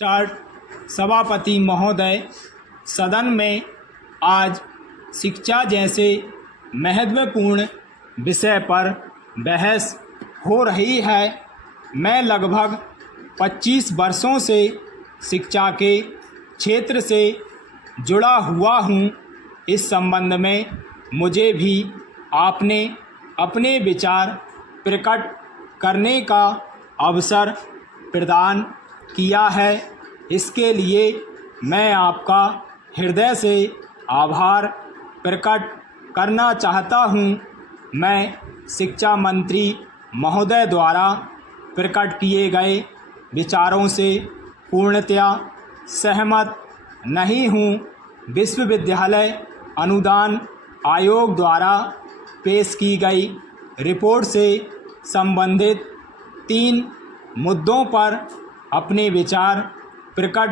Start. सभापति महोदय, सदन में आज शिक्षा जैसे महत्वपूर्ण विषय पर बहस हो रही है। मैं लगभग 25 वर्षों से शिक्षा के क्षेत्र से जुड़ा हुआ हूँ। इस संबंध में मुझे भी आपने अपने विचार प्रकट करने का अवसर प्रदान किया है। इसके लिए मैं आपका हृदय से आभार प्रकट करना चाहता हूँ। मैं शिक्षा मंत्री महोदय द्वारा प्रकट किए गए विचारों से पूर्णतया सहमत नहीं हूँ। विश्वविद्यालय अनुदान आयोग द्वारा पेश की गई रिपोर्ट से संबंधित 3 मुद्दों पर अपने विचार प्रकट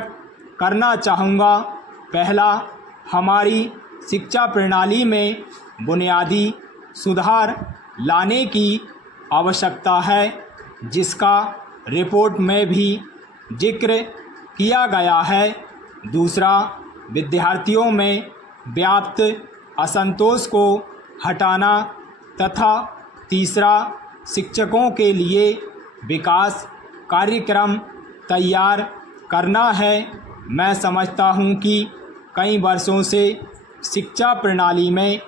करना चाहूँगा। पहला, हमारी शिक्षा प्रणाली में बुनियादी सुधार लाने की आवश्यकता है, जिसका रिपोर्ट में भी जिक्र किया गया है। दूसरा, विद्यार्थियों में व्याप्त असंतोष को हटाना तथा तीसरा, शिक्षकों के लिए विकास कार्यक्रम तैयार करना है। मैं समझता हूँ कि कई वर्षों से शिक्षा प्रणाली में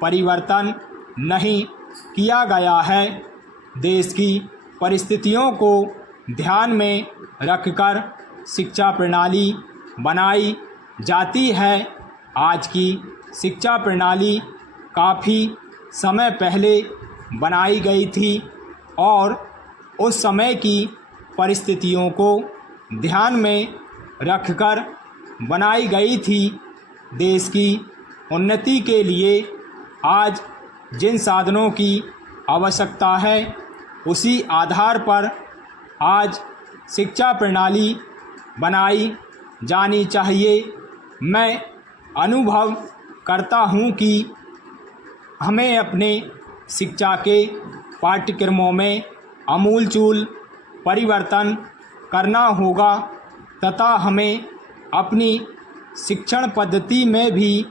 परिवर्तन नहीं किया गया है। देश की परिस्थितियों को ध्यान में रखकर शिक्षा प्रणाली बनाई जाती है। आज की शिक्षा प्रणाली काफ़ी समय पहले बनाई गई थी और उस समय की परिस्थितियों को ध्यान में रखकर बनाई गई थी। देश की उन्नति के लिए आज जिन साधनों की आवश्यकता है, उसी आधार पर आज शिक्षा प्रणाली बनाई जानी चाहिए। मैं अनुभव करता हूँ कि हमें अपने शिक्षा के पाठ्यक्रमों में आमूलचूल परिवर्तन करना होगा तथा हमें अपनी शिक्षण पद्धति में भी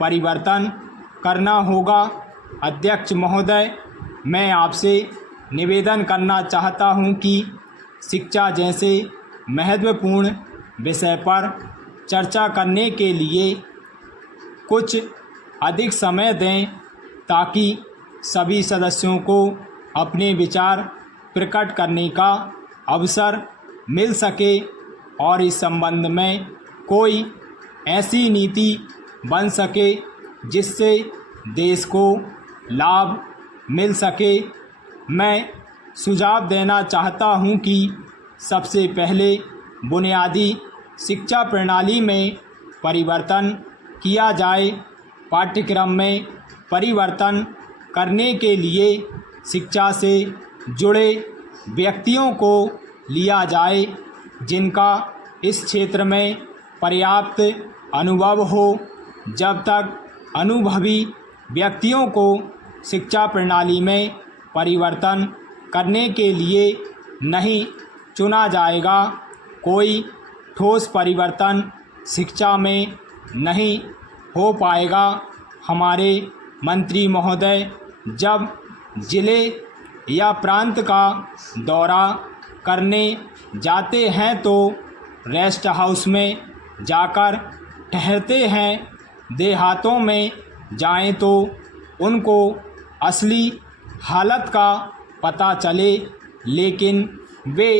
परिवर्तन करना होगा। अध्यक्ष महोदय, मैं आपसे निवेदन करना चाहता हूं कि शिक्षा जैसे महत्वपूर्ण विषय पर चर्चा करने के लिए कुछ अधिक समय दें, ताकि सभी सदस्यों को अपने विचार प्रकट करने का अवसर मिल सके और इस संबंध में कोई ऐसी नीति बन सके जिससे देश को लाभ मिल सके। मैं सुझाव देना चाहता हूं कि सबसे पहले बुनियादी शिक्षा प्रणाली में परिवर्तन किया जाए। पाठ्यक्रम में परिवर्तन करने के लिए शिक्षा से जुड़े व्यक्तियों को लिया जाए, जिनका इस क्षेत्र में पर्याप्त अनुभव हो। जब तक अनुभवी व्यक्तियों को शिक्षा प्रणाली में परिवर्तन करने के लिए नहीं चुना जाएगा, कोई ठोस परिवर्तन शिक्षा में नहीं हो पाएगा। हमारे मंत्री महोदय जब ज़िले या प्रांत का दौरा करने जाते हैं तो रेस्ट हाउस में जाकर ठहरते हैं। देहातों में जाएं तो उनको असली हालत का पता चले, लेकिन वे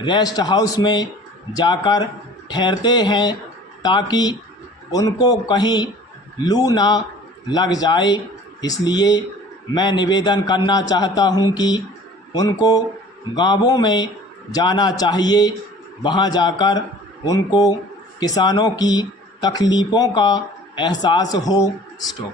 रेस्ट हाउस में जाकर ठहरते हैं ताकि उनको कहीं लू ना लग जाए। इसलिए मैं निवेदन करना चाहता हूं कि उनको गांवों में जाना चाहिए। वहां जाकर उनको किसानों की तकलीफ़ों का एहसास हो। स्टॉप।